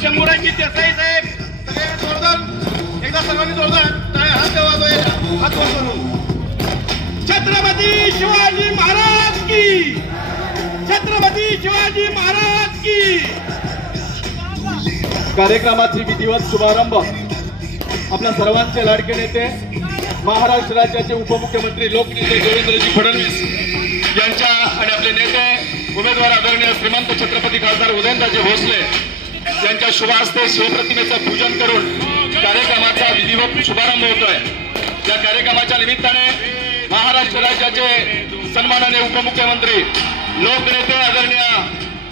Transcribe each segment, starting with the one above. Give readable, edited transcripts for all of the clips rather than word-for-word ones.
शंभूराजी देसाई साहेब सगळे जोरदार एकदा सर्वांनी जोरदार हात हात वर करून छत्रपती शिवाजी महाराज की, छत्रपती शिवाजी महाराज की। कार्यक्रमाची विधिवत शुभारंभ आपल्या सर्वांचे लाडके नेते महाराष्ट्र राज्याचे उपमुख्यमंत्री लोकनेते देवेंद्रजी फडणवीस यांच्या आणि आपले नेते उमेदवार आदरणीय श्रीमंत छत्रपती खासदार उदयनराजे भोसले यांच्या शुभ हस्ते शिवप्रतिमेचं पूजन करून कार्यक्रमाचा विधिवत शुभारंभ होतोय। या कार्यक्रमाच्या निमित्ताने महाराष्ट्र राज्याचे सन्माननीय उपमुख्यमंत्री लोकनेते आदरणीय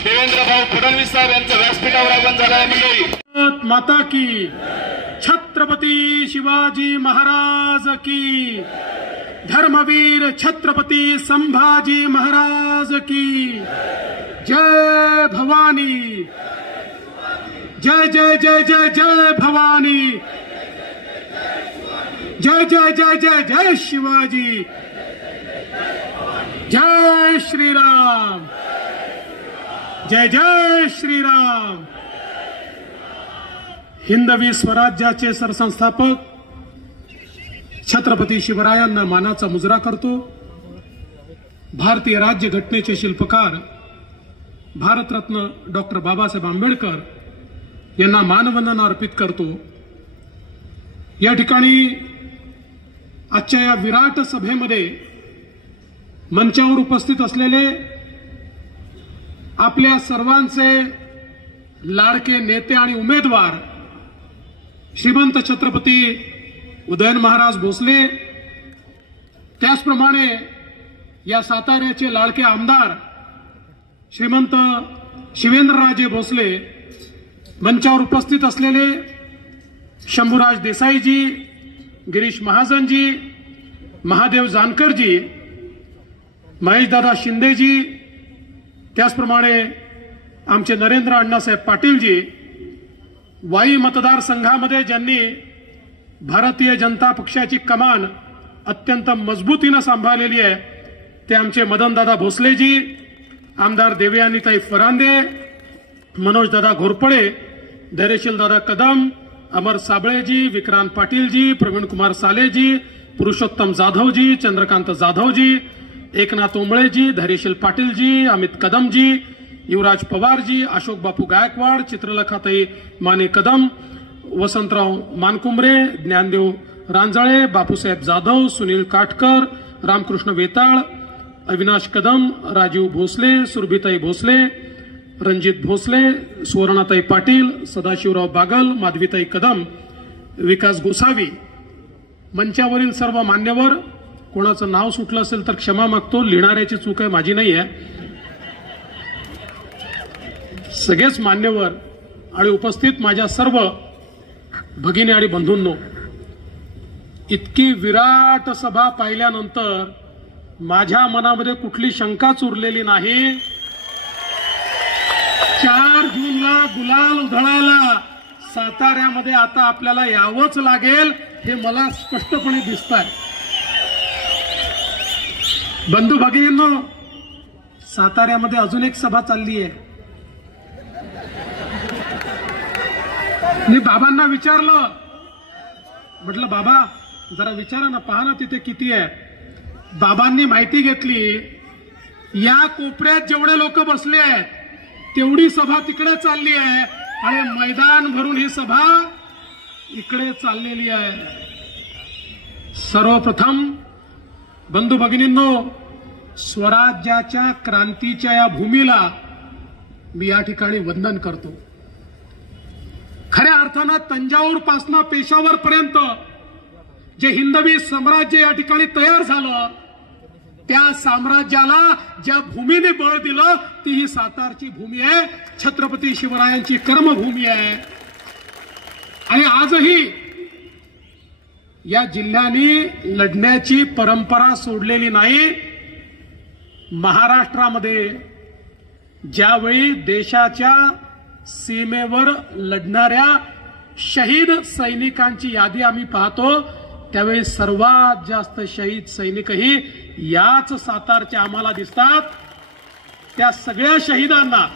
देवेंद्र भाऊ फडणवीस साहेब यांचं व्यासपीठावर आगमन झालं आहे। मंडळी माता की, छत्रपती शिवाजी महाराज की, धर्मवीर छत्रपती संभाजी महाराज की जय भवानी, जय जय जय जय जय भवानी, जय जय जय जय जय शिवाजी, जय श्रीराम, जय जय श्रीराम। हिंदवी स्वराज्याचे सरसंस्थापक छत्रपती शिवरायांना मानाचा मुजरा करतो। भारतीय राज्य घटनेचे शिल्पकार भारतरत्न डॉक्टर बाबासाहेब आंबेडकर यांना मानवंदना अर्पित करतो। या ठिकाणी आजच्या या विराट सभेमध्ये मंचावर उपस्थित असलेले आपल्या सर्वांचे लाडके नेते आणि उमेदवार श्रीमंत छत्रपती उदयन महाराज भोसले, त्याचप्रमाणे या साताऱ्याचे लाडके आमदार श्रीमंत शिवेंद्रराजे भोसले, मंचावर उपस्थित असलेले शंभूराज देसाईजी, गिरीश महाजनजी, महादेव जानकरजी, महेशदादा शिंदेजी, त्याचप्रमाणे आमचे नरेंद्र अण्णासाहेब पाटीलजी, वाई मतदारसंघामध्ये ज्यांनी भारतीय जनता पक्षाची कमान अत्यंत मजबूतीने सांभाळलेली आहे ते आमचे मदनदादा भोसलेजी, आमदार देवयानीताई फरांदे, मनोजदादा घोरपडे, धैर्यशीलदादा कदम, अमर साबळेजी, विक्रांत पाटीलजी, प्रवीण कुमार सालेजी, पुरुषोत्तम जाधवजी, चंद्रकांत जाधवजी, एकनाथ ओंबळेजी, धैर्यशील पाटीलजी, अमित कदमजी, युवराज पवारजी, अशोक बापू गायकवाड, चित्रलेखाताई माने कदम, वसंतराव मानकुंबरे, ज्ञानदेव रांजळे, बापूसाहेब जाधव, सुनील काटकर, रामकृष्ण वेताळ, अविनाश कदम, राजीव भोसले, सुरभीताई भोसले, रणजित भोसले, सुवर्णाताई पाटील, सदाशिवराव बागल, माधवीताई कदम, विकास गोसावी, मंचावरील सर्व मान्यवर, कोणाचं नाव सुटलं असेल तर क्षमा मागतो, लिहिणाऱ्याची चूक आहे, माझी नाही आहे। सगळेच मान्यवर आणि उपस्थित माझ्या सर्व भगिनी आणि बंधूंनो, इतकी विराट सभा पाहिल्यानंतर माझ्या मनामध्ये कुठली शंकाच उरलेली नाही। 4 जूनला गुलाल उधळायला साताऱ्यामध्ये आता आपल्याला यावंच लागेल हे मला स्पष्टपणे दिसतंय। बंधू भगिनींनो, साताऱ्यामध्ये अजून एक सभा चालली आहे। मी बाबांना विचारलं, म्हटलं बाबा जरा विचारा ना, पहा ना तिथे किती आहे। बाबांनी माहिती घेतली, या कोपऱ्यात जेवढे लोक बसले आहेत तेवढी सभा तिकडे चालली आहे आणि मैदान भरून ही सभा इकडे चाललेली आहे। सर्वप्रथम बंधू भगिनींनो, स्वराज्याच्या क्रांतीच्या या भूमीला मी या ठिकाणी वंदन करतो। खऱ्या अर्थानं तंजाऊर पासून पेशावर पर्यंत जे हिंदवी साम्राज्य या ठिकाणी तयार झालं, त्या साम्राज्याला ज्या भूमीने बळ दिलं ती ही सातारची भूमी आहे, छत्रपती शिवरायांची कर्मभूमी आहे। आणि आजही या जिल्ह्याने लढण्याची परंपरा सोडलेली नाही। महाराष्ट्रामध्ये ज्यावेळी देशाच्या सीमेवर लढणाऱ्या शहीद सैनिकांची यादी आम्ही पाहतो, त्यावेळी सर्वात जास्त शहीद सैनिकही याच सातारच्या आम्हाला दिसतात। त्या सगळ्या शहीदांना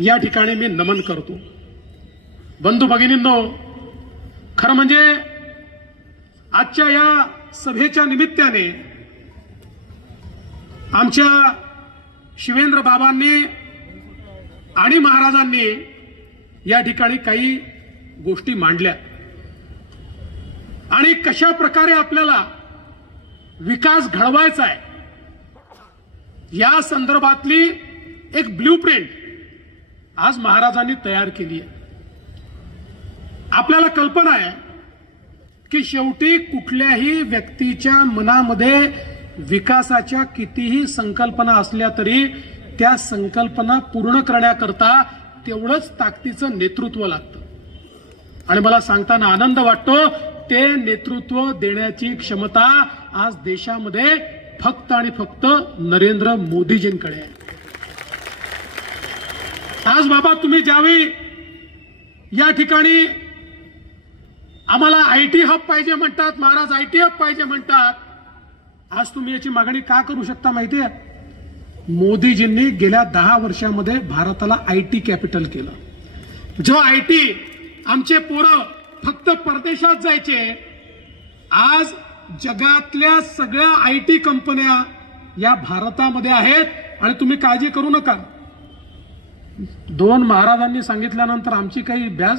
या ठिकाणी मी नमन करतो। बंधू भगिनींनो, खरं म्हणजे आजच्या या सभेच्या निमित्ताने आमच्या शिवेंद्र बाबांनी आणि महाराजांनी या ठिकाणी काही गोष्टी मांडल्या आणि कशा प्रकारे आपल्याला विकास घडवायचा आहे या संदर्भातली एक ब्ल्यूप्रिंट आज महाराजांनी तयार केली आहे. आपल्याला कल्पना आहे की शेवटी कुठल्याही व्यक्तीच्या मनामध्ये विकासाच्या कितीही संकल्पना असल्या तरी त्या संकल्पना पूर्ण करण्याकरता तेवढंच ताकदीचं नेतृत्व लागतं. आणि मला सांगताना आनंद वाटतो, ते नेतृत्व देण्याची क्षमता आज देशामध्ये फक्त आणि फक्त नरेंद्र मोदीजींकडे आहे. आज बाबा तुम्ही ज्यावेळी या ठिकाणी आम्हाला आयटी हब पाहिजे म्हणतात, महाराज आयटी हब पाहिजे म्हणतात, आज तुम्ही याची मागणी का करू शकता माहितीये? मोदीजींनी गेल्या 10 वर्षामध्ये भारताला आयटी कॅपिटल केलं. जो आयटी आमचे पोरं फक्त परदेशात जायचे, आज जगातल्या सगळ्या आयटी कंपन्या या भारतामध्ये आहेत. आणि तुम्ही काळजी करू नका, 2 महाराजांनी सांगितल्यानंतर आमची काही ब्याज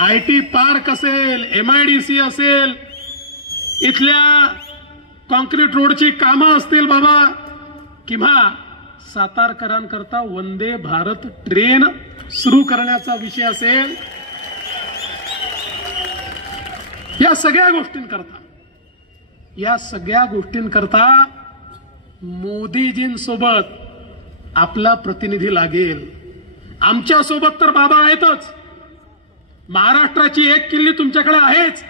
आयटी पार्क असेल, MIDC असेल, इथल्या कॉन्क्रीट रोडची कामं असतील बाबा, किंवा सातारकरांकरता वंदे भारत ट्रेन सुरू करण्याचा विषय असेल, या सगळ्या गोष्टींकरता मोदीजींसोबत आपला प्रतिनिधी लागेल. आमच्या सोबत तर बाबा आहेतच, महाराष्ट्राची एक किल्ली तुमच्याकडे आहेच,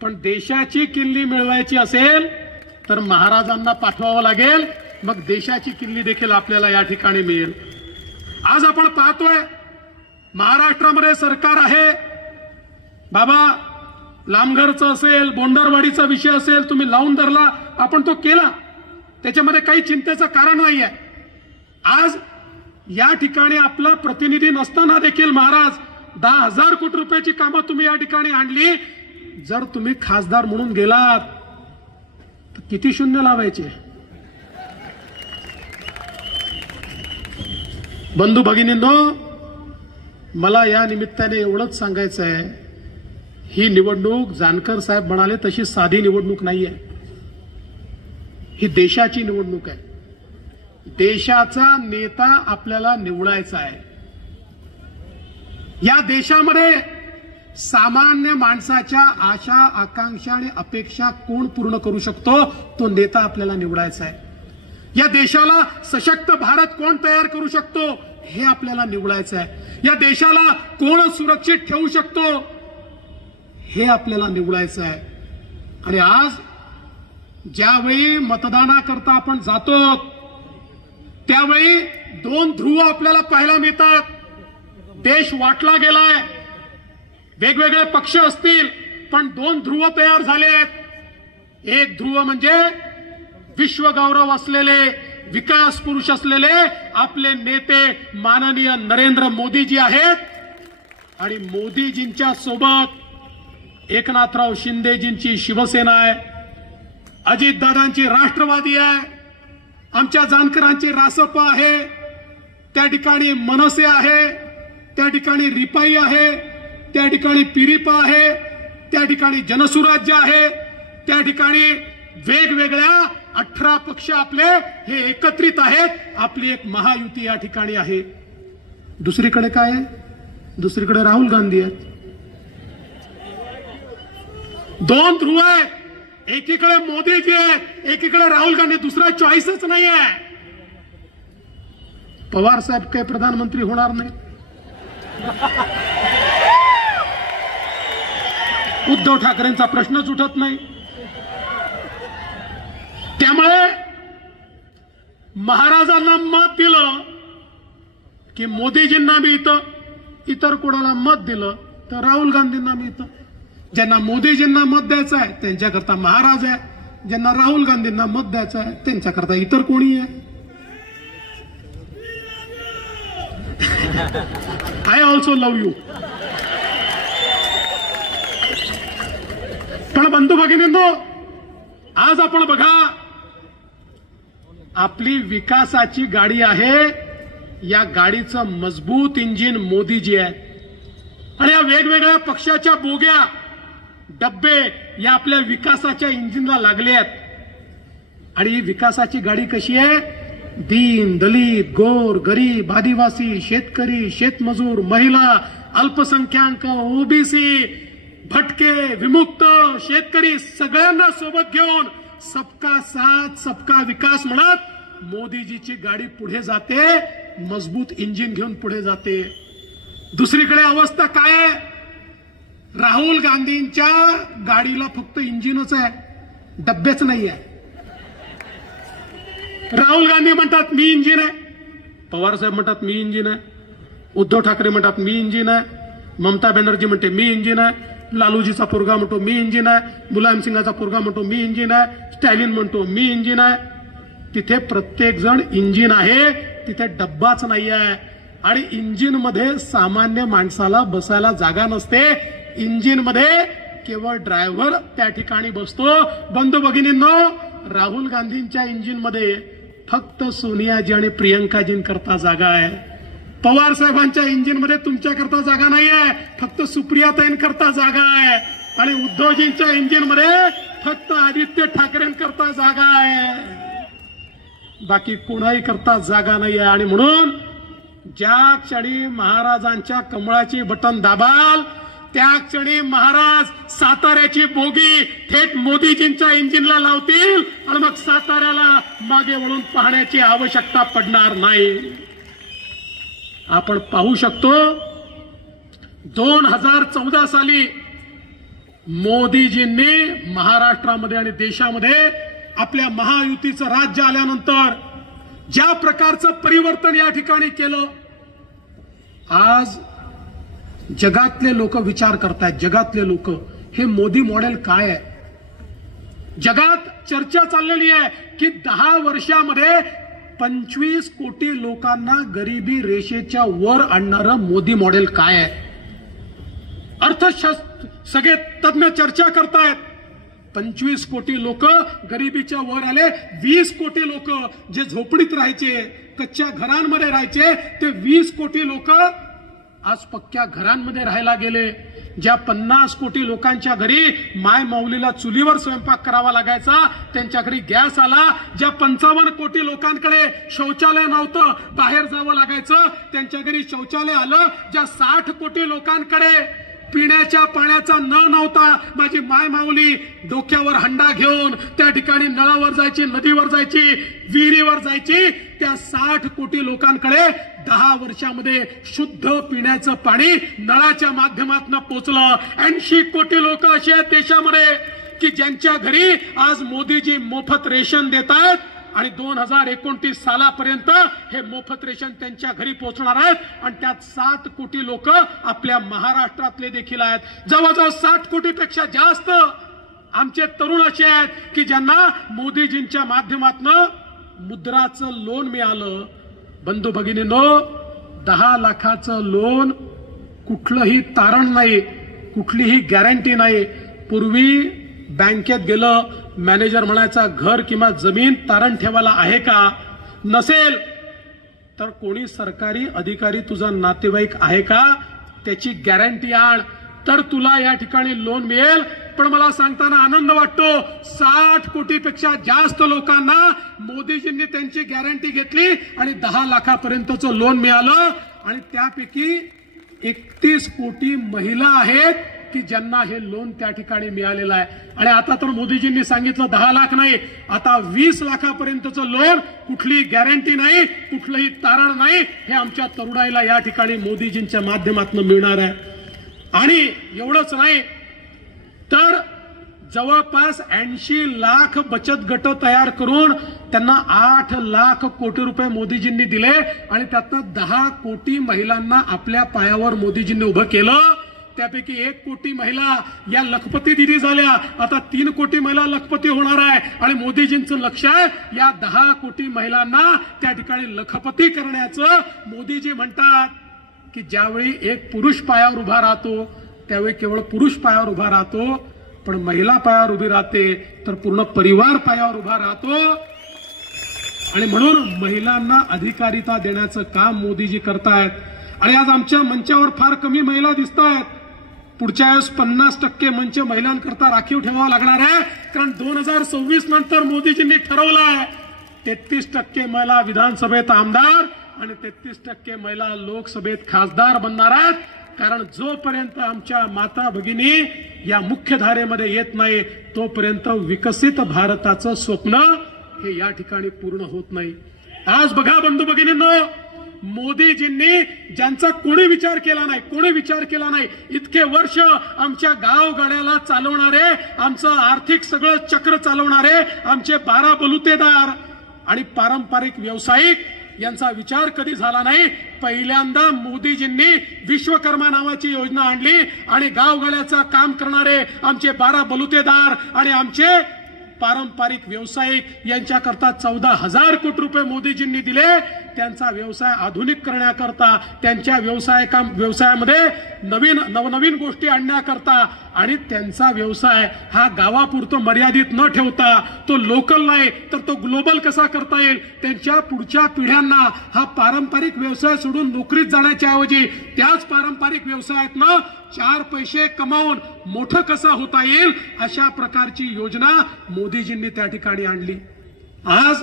पण देशाची किल्ली मिळवायची असेल तर महाराजांना पाठवावं लागेल. मग देशाची किल्ली देखील आपल्याला या ठिकाणी मिळेल. आज आपण पाहतोय महाराष्ट्रामध्ये सरकार आहे बाबा, लामघरचं असेल, बोंडरवाडीचा विषय असेल, तुम्ही लावून धरला, आपण तो केला, त्याच्यामध्ये काही चिंतेचं कारण नाहीये. आज या ठिकाणी आपला प्रतिनिधी नसताना देखील महाराज 10,000 कोटी रुपयाची कामं तुम्ही या ठिकाणी आणली. जर तुम्ही खासदार म्हणून गेलात तर किती शून्य लावायचे? बंधू भगिनींनो, मला या निमित्ताने एवढंच सांगायचं आहे, ही निवडणूक जानकर साहेब म्हणाले तशी साधी निवडणूक नाहीये. ही देशाची निवडणूक आहे. देशाचा नेता आपल्याला निवडायचा आहे. या देशामध्ये सामान्य माणसाच्या आशा, आकांक्षा आणि अपेक्षा कोण पूर्ण करू शकतो, तो नेता आपल्याला निवडायचा आहे. या देशाला सशक्त भारत कोण तयार करू शकतो, हे आपल्याला निवडायचं आहे. या देशाला कोण सुरक्षित ठेवू शकतो, हे आपल्याला निवडायचं आहे. आणि आज ज्यावेळी मतदानाकरता आपण जातो त्यावेळी 2 ध्रुव आपल्याला पाहायला मिळतात. देश वाटला गेलाय, वेगवेगळे पक्ष असतील, पण 2 ध्रुव तयार झाले आहेत. एक ध्रुव म्हणजे विश्वगौरव असलेले, विकास पुरुष असलेले आपले नेते माननीय नरेंद्र मोदीजी आहेत. आणि मोदीजींच्या सोबत एकनाथराव शिंदेजींची शिवसेना आहे, अजितदादांची राष्ट्रवादी आहे, आमच्या जानकरांची रासप आहे, त्या ठिकाणी मनसे आहे, त्या ठिकाणी रिपाई आहे, त्या ठिकाणी पिरिपा आहे, त्या ठिकाणी जनसुराज्य आहे, त्या ठिकाणी वेगवेगळ्या 18 पक्ष आपले हे एकत्रित आहेत. आपली एक महायुती या ठिकाणी आहे. दुसरीकडे काय आहे? दुसरीकडे राहुल गांधी आहेत. 2 ध्रुव आहेत. एकीकडे मोदीजी आहेत, एकीकडे राहुल गांधी. दुसरा चॉईसच नाही आहे. पवार साहेब काही प्रधानमंत्री होणार नाही. उद्धव ठाकरेंचा प्रश्नच उठत नाही. त्यामुळे महाराजांना मत दिलं की मोदीजींना मिळतं, इतर कोणाला मत दिलं तर राहुल गांधींना मिळतं. ज्यांना मोदीजींना मत द्यायचं आहे त्यांच्याकरता महाराज आहे, ज्यांना राहुल गांधींना मत द्यायचं आहे त्यांच्याकरता इतर कोणी आहे? I also love you. पण बंधू भगिनींनो, आज आपण बघा, आपली विकासाची गाडी आहे. या गाडीचं मजबूत इंजिन मोदीजी आहे आणि या वेगवेगळ्या पक्षाच्या बोग्या डब्बे या आपल्या विकासाच्या इंजिनला लागले आहेत. आणि ही विकासाची गाडी कशी आहे? दीन दलित गोर गरीब आदिवासी शेतकरी शेतमजूर महिला अल्पसंख्याक ओबीसी भटके विमुक्त शेतकरी सगळ्यांना सोबत घेऊन सबका साथ सबका विकास म्हणत मोदीजीची गाडी पुढे जाते. मजबूत इंजिन घेऊन पुढे जाते. दुसरीकडे अवस्था काय आहे? राहुल गांधींच्या गाडीला फक्त इंजिनच आहे, डब्बेच नाही आहे. राहुल गांधी म्हणतात मी इंजिन आहे, पवार साहेब म्हणतात मी इंजिन आहे, उद्धव ठाकरे म्हणतात मी इंजिन आहे, ममता बॅनर्जी म्हणते मी इंजिन आहे, लालूजीचा पोरगा म्हणतो मी इंजिन आहे, मुलायम सिंगाचा पोरगा म्हणतो मी इंजिन आहे, स्टॅलिन म्हणतो मी इंजिन आहे. तिथे प्रत्येक जण इंजिन आहे, तिथे डब्बाच नाही आहे. आणि इंजिन मध्ये सामान्य माणसाला बसायला जागा नसते. इंजिन मध्ये केवळ ड्रायव्हर त्या ठिकाणी बसतो. बंधू भगिनींनो, राहुल गांधींच्या इंजिन मध्ये फक्त सोनियाजी आणि प्रियंकाजींकरता जागा आहे. पवार साहेबांच्या इंजिन मध्ये तुमच्याकरता जागा नाही आहे, फक्त सुप्रियाताईंकरता जागा आहे. आणि उद्धवजींच्या इंजिन मध्ये फक्त आदित्य ठाकरेंकरता जागा आहे, बाकी कोणाही करता जागा नाही आहे. आणि म्हणून ज्या क्षणी महाराजांच्या कमळाची बटन दाबाल त्या क्षणी महाराज साताऱ्याची बोगी थेट मोदीजींच्या इंजिनला लावतील आणि मग साताऱ्याला मागे वळून पाहण्याची आवश्यकता पडणार नाही. आपण पाहू शकतो 2014 साली मोदीजींनी महाराष्ट्रामध्ये आणि देशामध्ये आपल्या महायुतीचं राज्य आल्यानंतर ज्या प्रकारचं परिवर्तन या ठिकाणी केलं, आज जगातले लोक विचार करतायत. जगातले लोक हे मोदी मॉडेल काय आहे? जगात चर्चा चाललेली आहे की 10 वर्षामध्ये 25 कोटी लोकांना गरिबी रेषेच्या वर आणणारं मोदी मॉडेल काय आहे? अर्थशास्त्र सगळे तज्ञ चर्चा करतायत. 25 कोटी लोक गरिबीच्या वर आले. 20 कोटी लोक जे झोपडीत राहायचे, कच्च्या घरांमध्ये राहायचे, ते 20 कोटी लोक आज पक्क्या घरांमध्ये राहायला गेले. ज्या 50 कोटी लोकांच्या घरी माय माऊलीला चुलीवर स्वयंपाक करावा लागायचा, त्यांच्या घरी गॅस आला. ज्या 55 कोटी लोकांकडे शौचालय नव्हतं, बाहेर जावं लागायचं, त्यांच्या घरी शौचालय आलं. ज्या 60 कोटी लोकांकडे पिण्याच्या पाण्याचा नळ नव्हता, माझी माय माऊली डोक्यावर हंडा घेऊन त्या ठिकाणी नळावर जायची, नदीवर जायची, विहिरीवर जायची. त्या 60 कोटी लोकांकडे 10 वर्षामध्ये शुद्ध पिण्याचं पाणी नळाच्या माध्यमातून पोहोचलं. 80 कोटी लोक असे आहेत देशामध्ये की ज्यांच्या घरी आज मोदीजी मोफत रेशन देत आहेत आणि 2029 सालापर्यंत हे मोफत रेशन त्यांच्या घरी पोहोचणार आहेत. आणि त्यात 7 कोटी लोक आपल्या महाराष्ट्रातले देखील आहेत. जवळजवळ 60 कोटीपेक्षा जास्त आमचे तरुण असे आहेत की ज्यांना मोदीजींच्या माध्यमातून मुद्राचं लोन मिळालं. बंधू भगिनींनो, 10 लाखाचं लोन, कुठलंही तारण नाही, कुठलीही गॅरंटी नाही. पूर्वी बँकेत गेलं, मॅनेजर म्हणायचा घर किंवा जमीन तारण ठेवायला आहे का? नसेल तर कोणी सरकारी अधिकारी तुझा नातेवाईक आहे का? त्याची गॅरंटी आण, तर तुला या ठिकाणी लोन मिळेल. पण मला सांगताना आनंद वाटतो, 60 कोटीपेक्षा जास्त लोकांना मोदीजींनी त्यांची गॅरंटी घेतली आणि 10 लाखापर्यंतचं लोन मिळालं. आणि त्यापैकी 31 कोटी महिला आहेत की ज्यांना हे लोन त्या ठिकाणी मिळालेलं आहे. आणि आता तर मोदीजींनी सांगितलं 10 लाख नाही, आता 20 लाखापर्यंतचं लोन, कुठली गॅरंटी नाही, कुठलंही तारण नाही, हे आमच्या तरुणाईला या ठिकाणी मोदीजींच्या माध्यमातून मिळणार आहे. आणि एवढंच नाही तर जवळपास 80 लाख बचत गट तयार करून त्यांना 8 लाख कोटी रुपये मोदीजींनी दिले आणि त्यातनं 10 कोटी महिलांना आपल्या पायावर मोदीजींनी उभं केलं. त्यापैकी 1 कोटी महिला या लखपती दिदी झाल्या, आता 3 कोटी महिला लखपती होणार आहे आणि मोदीजींचं लक्ष आहे या 10 कोटी महिलांना त्या ठिकाणी लखपती करण्याचं. मोदीजी म्हणतात की ज्यावेळी एक पुरुष पायावर उभा राहतो त्यावेळी केवळ पुरुष पायावर उभा राहतो, पण महिला पायावर उभी राहते तर पूर्ण परिवार पायावर उभा राहतो. आणि म्हणून महिलांना अधिकारिता देण्याचं काम मोदीजी करतायत. आणि आज आमच्या मंचावर फार कमी महिला दिसत आहेत. पुढच्या वेळेस 50% मंच महिलांकरता राखीव ठेवावा लागणार आहे, कारण 2026 नंतर मोदीजींनी ठरवलं आहे 33% महिला विधानसभेत आमदार आणि 33% महिला लोकसभेत खासदार बनणार आहेत. कारण जोपर्यंत आमच्या माता भगिनी या मुख्य धारेमध्ये येत नाही तोपर्यंत विकसित भारताचं स्वप्न हे या ठिकाणी पूर्ण होत नाही. आज बघा बंधू भगिनींनो, मोदीजींनी ज्यांचा कोणी विचार केला नाही इतके वर्ष आमच्या गावगाड्याला चालवणारे, आमचं आर्थिक सगळं चक्र चालवणारे आमचे 12 बलुतेदार आणि पारंपरिक व्यावसायिक यांचा विचार कधी झाला नाही. पहिल्यांदा मोदीजींनी विश्वकर्मा नावाची योजना आणली आणि गावगाड्याचं काम करणारे आमचे 12 बलुतेदार आणि आमचे पारंपरिक व्यावसायिक यांच्याकरता 14,000 कोटी रुपये मोदीजींनी दिले. त्यांचा व्यवसाय आधुनिक करण्याकरता, त्यांच्या व्यवसायामध्ये नवनवीन गोष्टी आणण्याकरता आणि त्यांचा व्यवसाय हा गावापुरतं मर्यादित न ठेवता तो लोकल नाही तर तो ग्लोबल कसा करता येईल, त्यांच्या पुढच्या पिढ्यांना हा पारंपरिक व्यवसाय सोडून नोकरीत जाण्याच्या ऐवजी त्याच पारंपरिक व्यवसायातनं 4 पैसे कमावून मोठं कसा होता येईल अशा प्रकारची योजना मोदीजींनी त्या ठिकाणी आणली. आज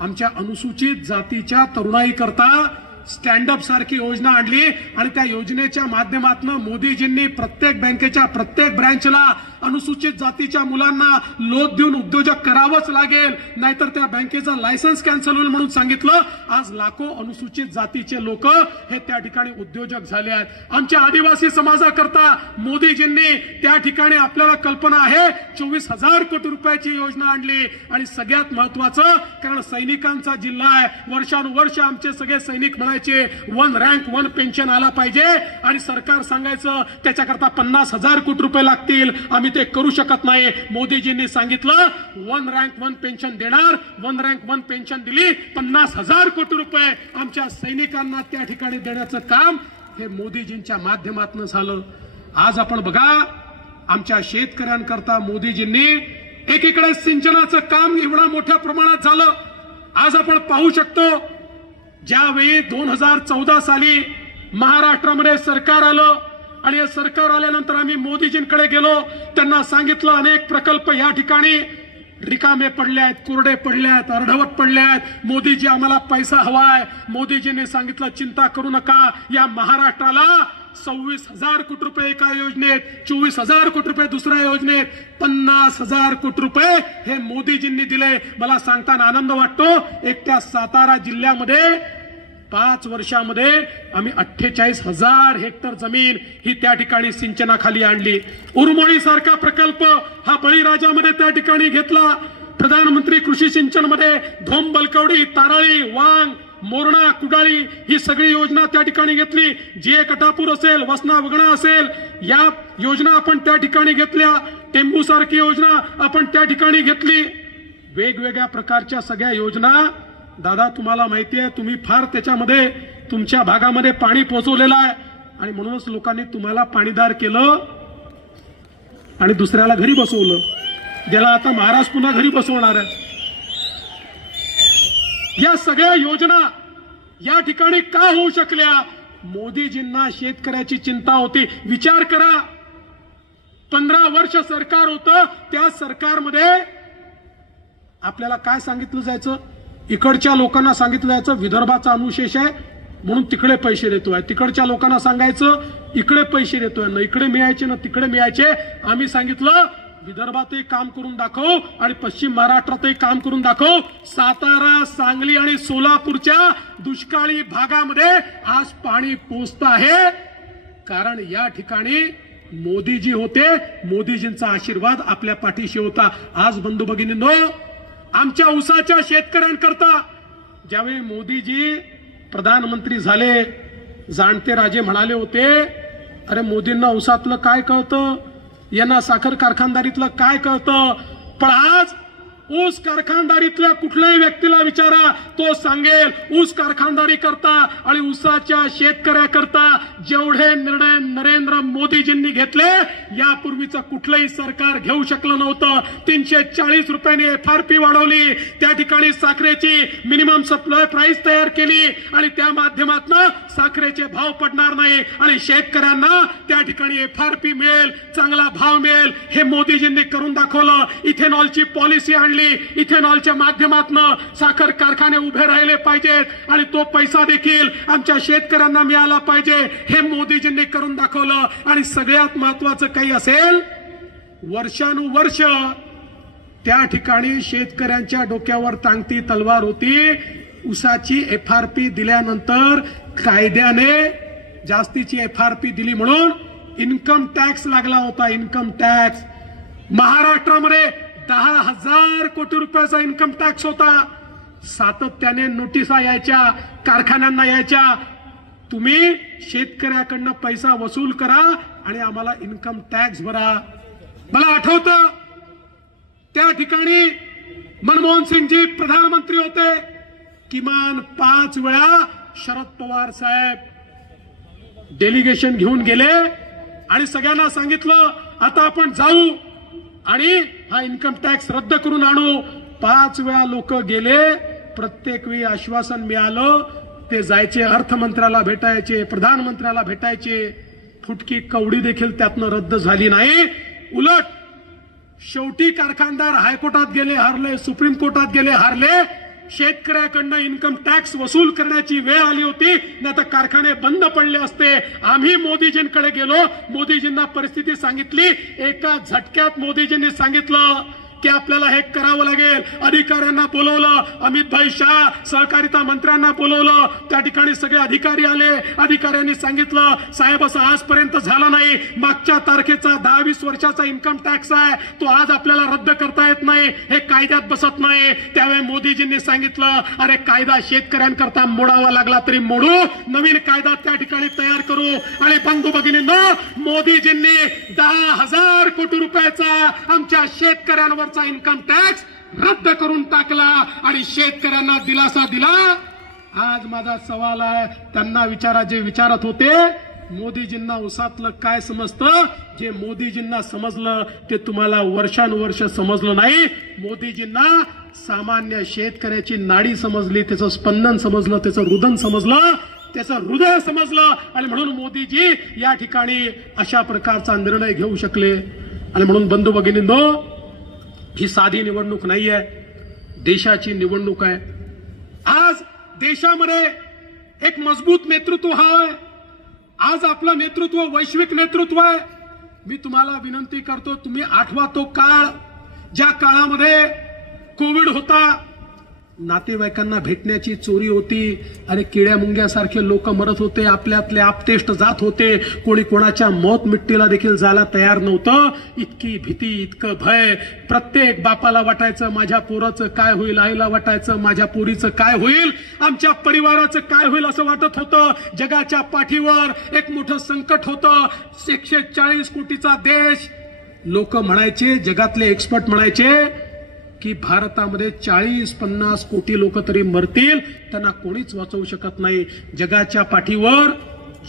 आमच्या अनुसूचित जातीच्या तरुणाईकरता स्टँड अप सारखी योजना आणली आणि त्या योजनेच्या माध्यमातून मोदीजींनी प्रत्येक बँकेच्या प्रत्येक ब्रँचला अनुसूचित जातीच्या मुलांना लोन देऊन उद्योजक करावंच लागेल, नाहीतर त्या बँकेचा लायसन्स कॅन्सल होईल म्हणून सांगितलं. आज लाखो अनुसूचित जातीचे लोक हे त्या ठिकाणी उद्योजक झाले आहेत. आमच्या आदिवासी समाजाकरता मोदीजींनी त्या ठिकाणी आपल्याला कल्पना आहे 24,000 कोटी रुपयाची योजना आणली. आणि सगळ्यात महत्वाचं, कारण सैनिकांचा जिल्हा आहे, वर्षानुवर्ष आमचे सगळे सैनिक म्हणायचे 1 रँक 1 पेन्शन आला पाहिजे आणि सरकार सांगायचं त्याच्याकरता 50,000 कोटी रुपये लागतील, आम्ही ते करू शकत नाही. मोदीजींनी सांगितलं 1 रँक 1 पेन्शन देणार, 1 रँक 1 पेन्शन दिली, 50,000 कोटी रुपये आमच्या सैनिकांना त्या ठिकाणी देण्याचं काम हे मोदीजींच्या माध्यमातून झालं. आज आपण बघा आमच्या शेतकऱ्यांकरता मोदीजींनी एकीकडे सिंचनाचं काम एवढा मोठ्या प्रमाणात झालं. आज आपण पाहू शकतो ज्यावेळी 2014 साली महाराष्ट्रामध्ये सरकार आलं आणि हे सरकार आल्यानंतर आम्ही मोदीजींकडे गेलो, त्यांना सांगितलं अनेक प्रकल्प या ठिकाणी रिकामे पडले आहेत, कोरडे पडले आहेत, अर्धवट पडले आहेत, मोदीजी आम्हाला पैसा हवाय. मोदीजींनी सांगितलं चिंता करू नका, या महाराष्ट्राला 26,000 कोटी रुपये एका योजनेत, 24,000 कोटी रुपये दुसऱ्या योजनेत, 50,000 कोटी रुपये हे मोदीजींनी दिले. मला सांगताना आनंद वाटतो, एकट्या सातारा जिल्ह्यामध्ये 5 वर्षामध्ये आम्ही 48,000 हेक्टर जमीन ही त्या ठिकाणी सिंचनाखाली आणली. उरमोडी सारखा प्रकल्प हा बळीराजामध्ये त्या ठिकाणी घेतला. प्रधानमंत्री कृषी सिंचन मध्ये धोम बलकवडी, ताराळी, वांग, मोरणा, कुडाळी ही सगळी योजना त्या ठिकाणी घेतली. जे कटापूर असेल, वसना वगणा असेल, या योजना आपण त्या ठिकाणी घेतल्या. टेंबू सारखी योजना आपण त्या ठिकाणी घेतली. वेगवेगळ्या प्रकारच्या सगळ्या योजना. दादा तुम्हाला माहिती आहे, तुम्ही फार त्याच्यामध्ये तुमच्या भागामध्ये पाणी पोहोचवलेलं आहे आणि म्हणूनच लोकांनी तुम्हाला पाणीदार केलं आणि दुसऱ्याला घरी बसवलं, ज्याला आता महाराज पुन्हा घरी बसवणार आहे. या सगळ्या योजना या ठिकाणी का होऊ शकल्या? मोदीजींना शेतकऱ्याची चिंता होती. विचार करा, 15 वर्ष सरकार होतं, त्या सरकारमध्ये आपल्याला काय सांगितलं जायचं? इकडच्या लोकांना सांगितलं जायचं विदर्भाचा अनुशेष आहे म्हणून तिकडे पैसे देतोय, तिकडच्या लोकांना सांगायचं इकडे पैसे देतोय, ना इकडे मिळायचे ना तिकडे मिळायचे. आम्ही सांगितलं विदर्भातही काम करून दाखव आणि पश्चिम महाराष्ट्रातही काम करून दाखव. सातारा, सांगली आणि सोलापूरच्या दुष्काळी भागामध्ये आज पाणी पोहोचत आहे, कारण या ठिकाणी मोदीजी होते, मोदीजींचा आशीर्वाद आपल्या पाठीशी होता. आज बंधू भगिनींनो, आमच्या ऊसाच्या शेतकऱ्यांकरता ज्यावेळी मोदीजी प्रधानमंत्री झाले, जाणते राजे म्हणाले होते अरे मोदींना ऊसातलं काय कळतं, यांना साखर कारखानदारीतलं काय कळतं? पण आज ऊस कारखानदारीतल्या कुठल्याही व्यक्तीला विचारा, तो सांगेल ऊस कारखानदारी करता आणि ऊसाच्या शेतकऱ्याकरता जेवढे निर्णय नरेंद्र मोदीजींनी घेतले यापूर्वीचं कुठलंही सरकार घेऊ शकलं नव्हतं. 340 रुपयांनी FRP वाढवली, त्या ठिकाणी साखरेची मिनिमम सप्लाय प्राइस तयार केली आणि त्या माध्यमातून साखरेचे भाव पडणार नाही आणि शेतकऱ्यांना त्या ठिकाणी FRP मिळेल, चांगला भाव मिळेल, हे मोदीजींनी करून दाखवलं. इथेनॉलची पॉलिसी आणली, इथेनॉलच्या माध्यमातून साखर कारखाने उभे राहिले पाहिजेत आणि तो पैसा देखील आमच्या शेतकऱ्यांना मिळाला पाहिजे, हे मोदीजींनी करून दाखवलं. आणि सगळ्यात महत्वाचं काही असेल, वर्षानुवर्ष त्या ठिकाणी शेतकऱ्यांच्या डोक्यावर टांगती तलवार होती. ऊसाची FRP दिल्यानंतर कायद्याने जास्तीची FRP दिली म्हणून इन्कम टॅक्स लागला होता. इन्कम टॅक्स महाराष्ट्रामध्ये 10,000 कोटी रुपयाचा इन्कम टॅक्स होता. सातत्याने नोटिसा यायच्या, कारखान्यांना यायच्या, तुम्ही शेतकऱ्याकडनं पैसा वसूल करा आणि आम्हाला इन्कम टॅक्स भरा. मला आठवतं त्या ठिकाणी मनमोहन सिंगजी प्रधानमंत्री होते, किमान 5 वेळा शरद पवार साहेब डेलिगेशन घेऊन गेले आणि सगळ्यांना सांगितलं आता आपण जाऊ आणि हा इन्कम टॅक्स रद्द करून आणू. 5 वेळा लोक गेले, प्रत्येक वेळी आश्वासन मिळालं. ते जायचे, अर्थमंत्र्याला भेटायचे, प्रधानमंत्र्याला भेटायचे, फुटकी कवडी देखील त्यातनं रद्द झाली नाही. उलट शेवटी कारखानदार हायकोर्टात गेले, हारले, सुप्रीम कोर्टात गेले, हारले. शेतकऱ्याकडनं इन्कम टॅक्स वसूल करण्याची वेळ आली होती, नाही तर कारखाने बंद पडले असते. आम्ही मोदीजींकडे गेलो, मोदीजींना परिस्थिती सांगितली. एका झटक्यात मोदीजींनी सांगितलं की आपल्याला हे करावं लागेल. अधिकाऱ्यांना बोलवलं, अमित भाई शाह सहकारिता मंत्र्यांना बोलवलं, त्या ठिकाणी सगळे अधिकारी आले. अधिकाऱ्यांनी सांगितलं साहेब असं आजपर्यंत झालं नाही, मागच्या तारखेचा 10-20 वर्षाचा इन्कम टॅक्स आहे, तो आज आपल्याला रद्द करता येत नाही, हे कायद्यात बसत नाही. त्यावेळी मोदीजींनी सांगितलं अरे कायदा शेतकऱ्यांकरता मोडावा लागला तरी मोडू, नवीन कायदा त्या ठिकाणी तयार करू. आणि बंधू भगिनींनो, मोदीजींनी 10,000 कोटी रुपयाचा आमच्या शेतकऱ्यांवर इन्कम टॅक्स रद्द करून टाकला आणि शेतकऱ्यांना दिलासा दिला. आज माझा सवाल आहे, त्यांना विचारा जे विचारत होते, मोदीजींना ऊसातलं काय समजतं? जे मोदीजींना समजलं ते तुम्हाला वर्षानुवर्ष समजलं नाही. मोदीजींना सामान्य शेतकऱ्याची नाडी समजली, त्याचं स्पंदन समजलं, त्याचं रुदन समजलं, त्याचं हृदय समजलं आणि म्हणून मोदीजी या ठिकाणी अशा प्रकारचा निर्णय घेऊ शकले. आणि म्हणून बंधू भगिनींनो, ही साधी निवडणूक नाही आहे, देशाची निवडणूक आहे. आज देशामध्ये एक मजबूत नेतृत्व हवंय. आज आपलं नेतृत्व वैश्विक नेतृत्व आहे. मी तुम्हाला विनंती करतो, तुम्ही आठवा तो काळ, ज्या काळामध्ये कोविड होता, नातेवाईकांना भेटण्याची चोरी होती. अरे किड्या मुंग्यासारखे लोक मरत होते, आपल्यातले आपतेष्ट जात होते, कोणी कोणाच्या मौत मिट्टीला देखील जायला तयार नव्हतं. इतकी भीती, इतकं भय प्रत्येक बापाला वाटायचं माझ्या पोराचं काय होईल, आईला वाटायचं माझ्या पोरीचं काय होईल, आमच्या परिवाराचं काय होईल असं वाटत होतं. जगाच्या पाठीवर एक मोठं संकट होतं. 140 कोटीचा देश. लोक म्हणायचे, जगातले एक्सपर्ट म्हणायचे की भारतामध्ये 40-50 कोटी लोक तरी मरतील, त्यांना कोणीच वाचवू शकत नाही. जगाच्या पाठीवर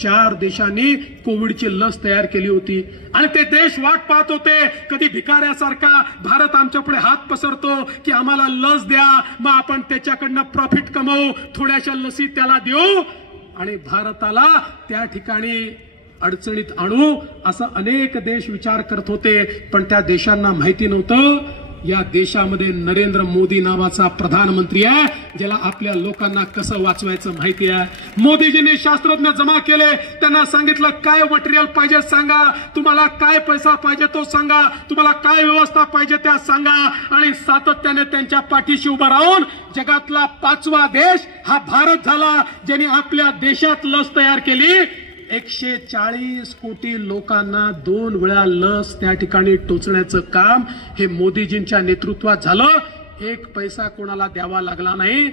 4 देशांनी कोविडची लस तयार केली होती आणि ते देश वाट पाहत होते कधी भिकाऱ्यासारखा भारत आमच्यापुढे हात पसरतो की आम्हाला लस द्या, मग आपण त्याच्याकडनं प्रॉफिट कमवू, थोड्याशा लसी त्याला देऊ आणि भारताला त्या ठिकाणी अडचणीत आणू, असं अनेक देश विचार करत होते. पण त्या देशांना माहिती नव्हतं या देशामध्ये नरेंद्र मोदी नावाचा प्रधानमंत्री आहे, ज्याला आपल्या लोकांना कसं वाचवायचं माहिती आहे. मोदीजींनी शास्त्रज्ञ जमा केले, त्यांना सांगितलं काय मटेरियल पाहिजे सांगा, तुम्हाला काय पैसा पाहिजे तो सांगा, तुम्हाला काय व्यवस्था पाहिजे त्या सांगा. आणि सातत्याने त्यांच्या पाठीशी उभं राहून जगातला 5वा देश हा भारत झाला, ज्यांनी आपल्या देशात लस तयार केली. 140 कोटी लोकांना 2 वेळा लस त्या ठिकाणी टोचण्याचं काम हे मोदीजींच्या नेतृत्वात झालं. 1 पैसा कोणाला द्यावा लागला नाही.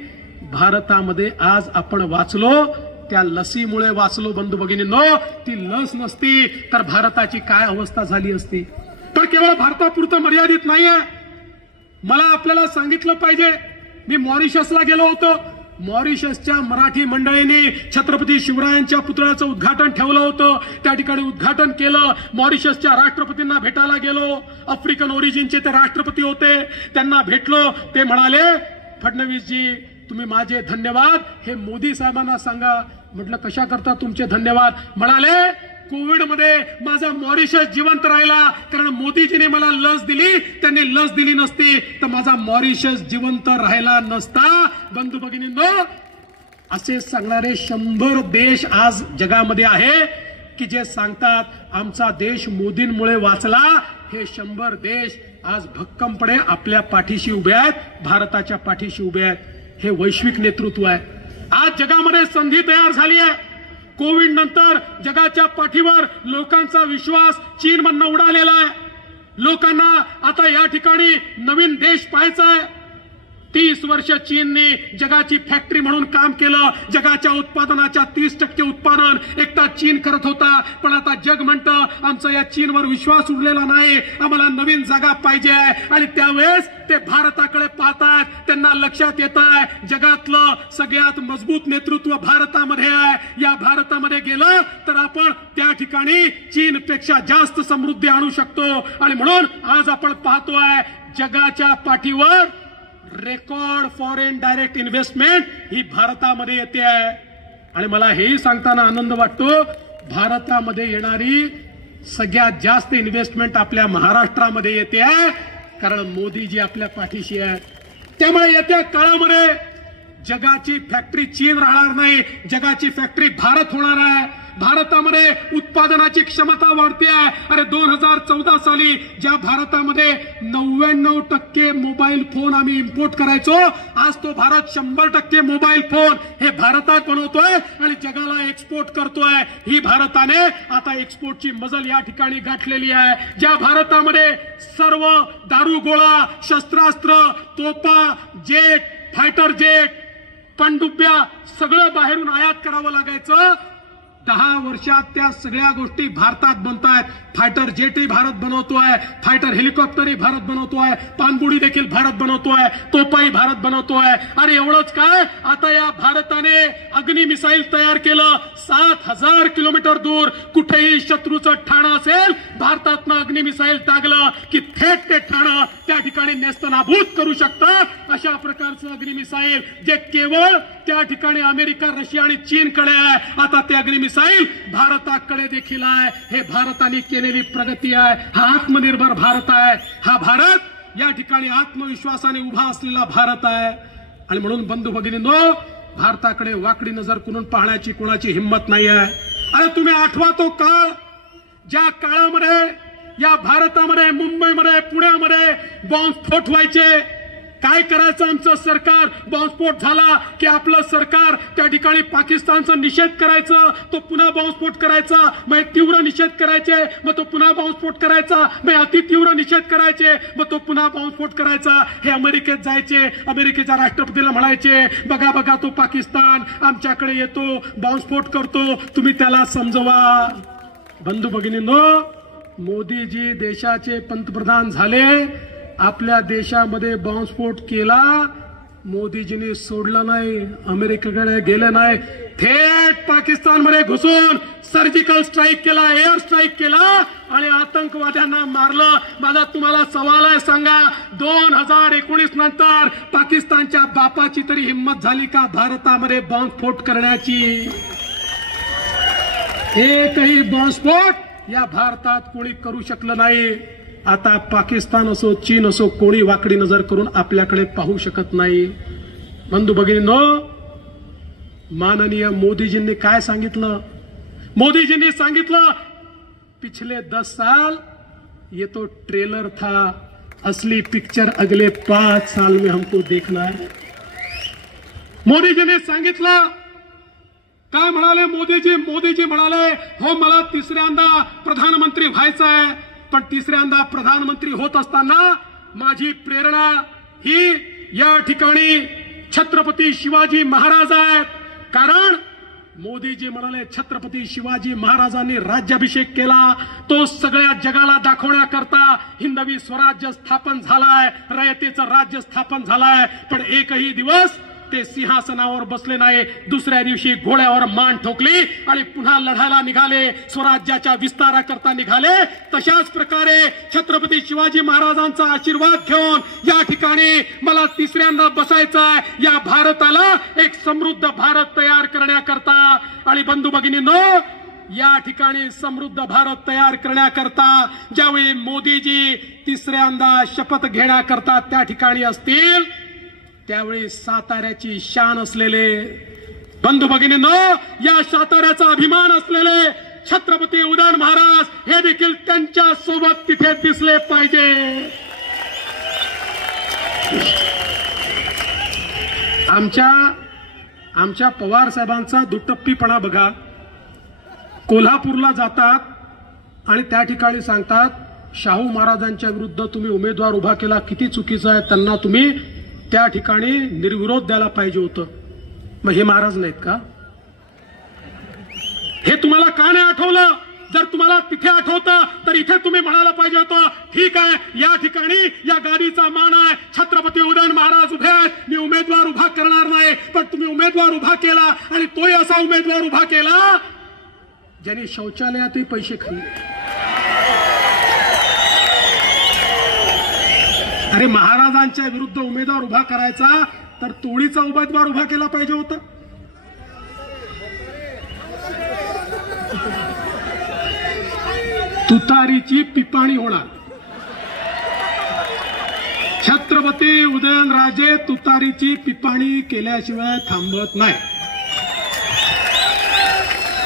भारतामध्ये आज आपण वाचलो त्या लसीमुळे वाचलो बंधू भगिनींनो. ती लस नसती तर भारताची काय अवस्था झाली असती. पण केवळ भारतापुरतं मर्यादित नाहीये. मला आपल्याला सांगितलं पाहिजे. मी मॉरिशसला गेलो होतो. मॉरिशसच्या मराठी मंडळींनी छत्रपती शिवरायांच्या पुतळ्याचं उद्घाटन ठेवलं होतं. त्या ठिकाणी उद्घाटन केलं. मॉरिशसच्या राष्ट्रपतींना भेटायला गेलो. आफ्रिकन ओरिजिनचे ते राष्ट्रपती होते. त्यांना भेटलो. ते म्हणाले, फडणवीसजी तुम्ही माझे धन्यवाद हे मोदी साहेबांना सांगा. म्हटलं कशा करता तुमचे धन्यवाद. म्हणाले कोविडमध्ये माझा मॉरिशस जिवंत राहिला कारण मोदीजीने मला लस दिली. त्यांनी लस दिली नसती तर माझा मॉरिशस जिवंत राहिला नसता. बंधू भगिनींनो, असे सांगणारे 100 देश आज जगामध्ये आहे की जे सांगतात आमचा देश मोदींमुळे वाचला. हे 100 देश आज भक्कमपणे आपल्या पाठीशी उभे आहेत, भारताच्या पाठीशी उभे आहेत. हे वैश्विक नेतृत्व आहे. आज जगामध्ये संधी तयार झाली आहे. कोविड नंतर जगाच्या पाठीवर लोकांचा विश्वास चीनमधनं उडालेला आहे. लोकांना आता या ठिकाणी नवीन देश पाहायचा आहे. 30 वर्ष चीनने जगाची फॅक्टरी म्हणून काम केलं. जगाच्या उत्पादनाच्या 30% उत्पादन एकटा चीन करत होता. पण आता जग म्हणतं आमचा या चीनवर विश्वास उडलेला नाही, आम्हाला नवीन जागा पाहिजे आहे. आणि त्यावेळेस ते भारताकडे पाहतायत. त्यांना लक्षात येत आहे जगातलं सगळ्यात मजबूत नेतृत्व भारतामध्ये आहे. या भारतामध्ये गेलं तर आपण त्या ठिकाणी चीनपेक्षा जास्त समृद्धी आणू शकतो. आणि म्हणून आज आपण पाहतोय जगाच्या पाठीवर रेकॉर्ड फॉरेन डायरेक्ट इन्व्हेस्टमेंट ही भारतामध्ये येते आहे. आणि मला हेही सांगताना आनंद वाटतो, भारतामध्ये येणारी सगळ्यात जास्त इन्व्हेस्टमेंट आपल्या महाराष्ट्रामध्ये येते आहे. कारण मोदीजी आपल्या पाठीशी आहेत. त्यामुळे येत्या काळामध्ये जगाची फॅक्टरी चीन राहणार नाही, जगाची फॅक्टरी भारत होणार आहे. भारतामध्ये उत्पादनाची क्षमता वाढते आहे. अरे 2014 साली ज्या भारतामध्ये 99% मोबाईल फोन आम्ही इम्पोर्ट करायचो, आज तो भारत 100% मोबाईल फोन हे भारतात बनवतोय आणि जगाला एक्सपोर्ट करतोय. ही भारताने आता एक्सपोर्टची मजल या ठिकाणी गाठलेली आहे. ज्या भारतामध्ये सर्व दारुगोळा, शस्त्रास्त्र, तोफा, जेट, फायटर जेट, पणडुब्या सगळं बाहेरून आयात करावं लागायचं, 10 वर्षात त्या सगळ्या गोष्टी भारतात बनतायत. फायटर जेटही भारत बनवतोय, फायटर हेलिकॉप्टरही भारत बनवतोय, पाणबुडी देखील भारत बनवतोय, तोफाही भारत बनवतोय. अरे एवढंच काय, आता या भारताने अग्नी मिसाईल तयार केलं. 7000 किलोमीटर दूर कुठेही शत्रूचं ठाणं असेल, भारतातनं अग्नी मिसाईल टाकलं की थेट ते ठाणं त्या ठिकाणी नेस्तनाभूत करू शकतं. अशा प्रकारचं अग्नी मिसाईल जे केवळ त्या ठिकाणी अमेरिका, रशिया आणि चीनकडे आहे, आता ते अग्नि मिसाईल भारताकडे देखील आहे. हे भारताने केलेली प्रगती आहे. हा आत्मनिर्भर भारत आहे. हा भारत या ठिकाणी आत्मविश्वासाने उभा असलेला भारत आहे. आणि म्हणून बंधू भगिनींनो, भारताकडे वाकडी नजर करून पाहण्याची कोणाची हिंमत नाही आहे. अरे तुम्ही आठवा तो काळ, ज्या काळामध्ये या भारतामध्ये, मुंबईमध्ये, पुण्यामध्ये बॉम्बस्फोट व्हायचे. काय करायचं आमचं सरकार? बॉम्बस्फोट झाला की आपलं सरकार त्या ठिकाणी पाकिस्तानचा निषेध करायचं, तो पुन्हा बॉम्बस्फोट करायचा, मग तीव्र निषेध करायचे, मग तो पुन्हा बॉम्बस्फोट करायचा, मग अतितीव्र निषेध करायचे, मग तो पुन्हा बॉम्बस्फोट करायचा. हे अमेरिकेत जायचे, अमेरिकेच्या राष्ट्रपतीला म्हणायचे बघा बघा तो पाकिस्तान आमच्याकडे येतो, बॉम्बस्फोट करतो, तुम्ही त्याला समजवा. बंधू भगिनींनो, मोदीजी देशाचे पंतप्रधान झाले, आपल्या देशामध्ये बॉम्बस्फोट केला, मोदीजींनी सोडलं नाही, अमेरिकेकडे गेले नाही, थेट पाकिस्तानमध्ये घुसून सर्जिकल स्ट्राईक केला, एअर स्ट्राईक केला आणि आतंकवाद्यांना मारलं. माझा तुम्हाला सवाल आहे, सांगा 2019 नंतर पाकिस्तानच्या बापाची तरी हिंमत झाली का भारतामध्ये बॉम्बस्फोट करण्याची? एकही बॉम्बस्फोट या भारतात कोणी करू शकलं नाही. आता पाकिस्तान असो, चीन असो, कोणी वाकडी नजर करून आपल्याकडे पाहू शकत नाही. बंधू भगिनींनो, माननीय मोदीजींनी काय सांगितलं? मोदीजींनी सांगितलं पिछले 10 साल ये तो ट्रेलर था, असली पिक्चर अगले 5 साल में हमको देखना है. मोदीजींनी सांगितलं. काय म्हणाले मोदीजी? मोदीजी म्हणाले हो मला 3ऱ्यांदा प्रधानमंत्री व्हायचं आहे, पण 3ऱ्यांदा प्रधानमंत्री होत असताना माझी प्रेरणा ही या ठिकाणी छत्रपती शिवाजी महाराज आहेत. कारण मोदीजी म्हणाले छत्रपती शिवाजी महाराजांनी राज्याभिषेक केला, तो सगळ्या जगाला दाखवण्याकरता हिंदवी स्वराज्य स्थापन झालाय, रयतेचं राज्य स्थापन झालाय. पण एकही दिवस ते सिंहासनावर बसले नाही. दुसऱ्या दिवशी घोड्यावर मान ठोकली आणि पुन्हा लढायला निघाले, स्वराज्याच्या विस्ताराकरता निघाले. तशाच प्रकारे छत्रपती शिवाजी महाराजांचा आशीर्वाद घेऊन या ठिकाणी मला तिसऱ्यांदा बसायचं आहे, या भारताला एक समृद्ध भारत तयार करण्याकरता. आणि बंधू भगिनींनो, या ठिकाणी समृद्ध भारत तयार करण्याकरता ज्यावेळी मोदीजी तिसऱ्यांदा शपथ घेण्याकरता त्या ठिकाणी असतील, त्यावेळी साताऱ्याची शान असलेले बंधू भगिनींनो, या साताऱ्याचा अभिमान असलेले छत्रपती उदयन महाराज हे देखील त्यांच्या सोबत तिथे दिसले पाहिजे. आमच्या पवार साहेबांचा दुटप्पीपणा बघा. कोल्हापूरला जातात आणि त्या ठिकाणी सांगतात शाहू महाराजांच्या विरुद्ध तुम्ही उमेदवार उभा केला, किती चुकीचं आहे, त्यांना तुम्ही त्या ठिकाणी निर्विरोध द्यायला पाहिजे होतं. मग हे महाराज नाहीत का? हे तुम्हाला का नाही आठवलं? जर तुम्हाला तिथे आठवतं तर इथे तुम्ही म्हणायला पाहिजे होतं, ठीक आहे, या ठिकाणी या गादीचा मान आहे, छत्रपती उदयन महाराज उभे आहेत, मी उमेदवार उभा करणार नाही. पण तुम्ही उमेदवार उभा केला आणि तोही असा उमेदवार उभा केला ज्यांनी शौचालयातही पैसे खाल्ले. अरे महाराजांच्या विरुद्ध उमेदवार उभा करायचा तर तोडीचा उमेदवार उभा केला पाहिजे होता. तुतारीची पिपाणी होणार. छत्रपती उदयनराजे तुतारीची पिपाणी केल्याशिवाय थांबत नाही.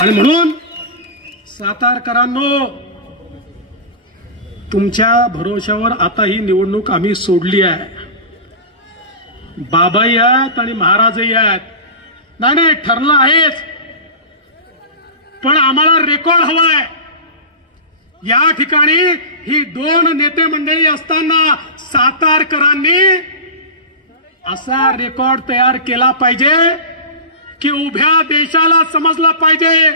आणि म्हणून सातारकरांनो, तुमच्या भरोशावर आता ही निवडणूक आम्ही सोडली आहे. बाबाही आहेत आणि महाराजही आहेत. नाही ठरलं आहेच, पण आम्हाला रेकॉर्ड हवाय. या ठिकाणी ही दोन नेते मंडळी असताना सातारकरांनी असा रेकॉर्ड तयार केला पाहिजे की उभ्या देशाला समजला पाहिजे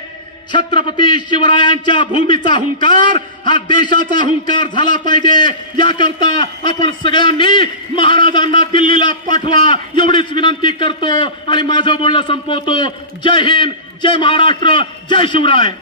छत्रपती शिवरायांच्या भूमीचा हुंकार हा देशाचा हुंकार झाला पाहिजे. याकरता आपण सगळ्यांनी महाराजांना दिल्लीला पाठवा एवढीच विनंती करतो आणि माझं बोलणं संपवतो. जय हिंद, जय महाराष्ट्र, जय शिवराय.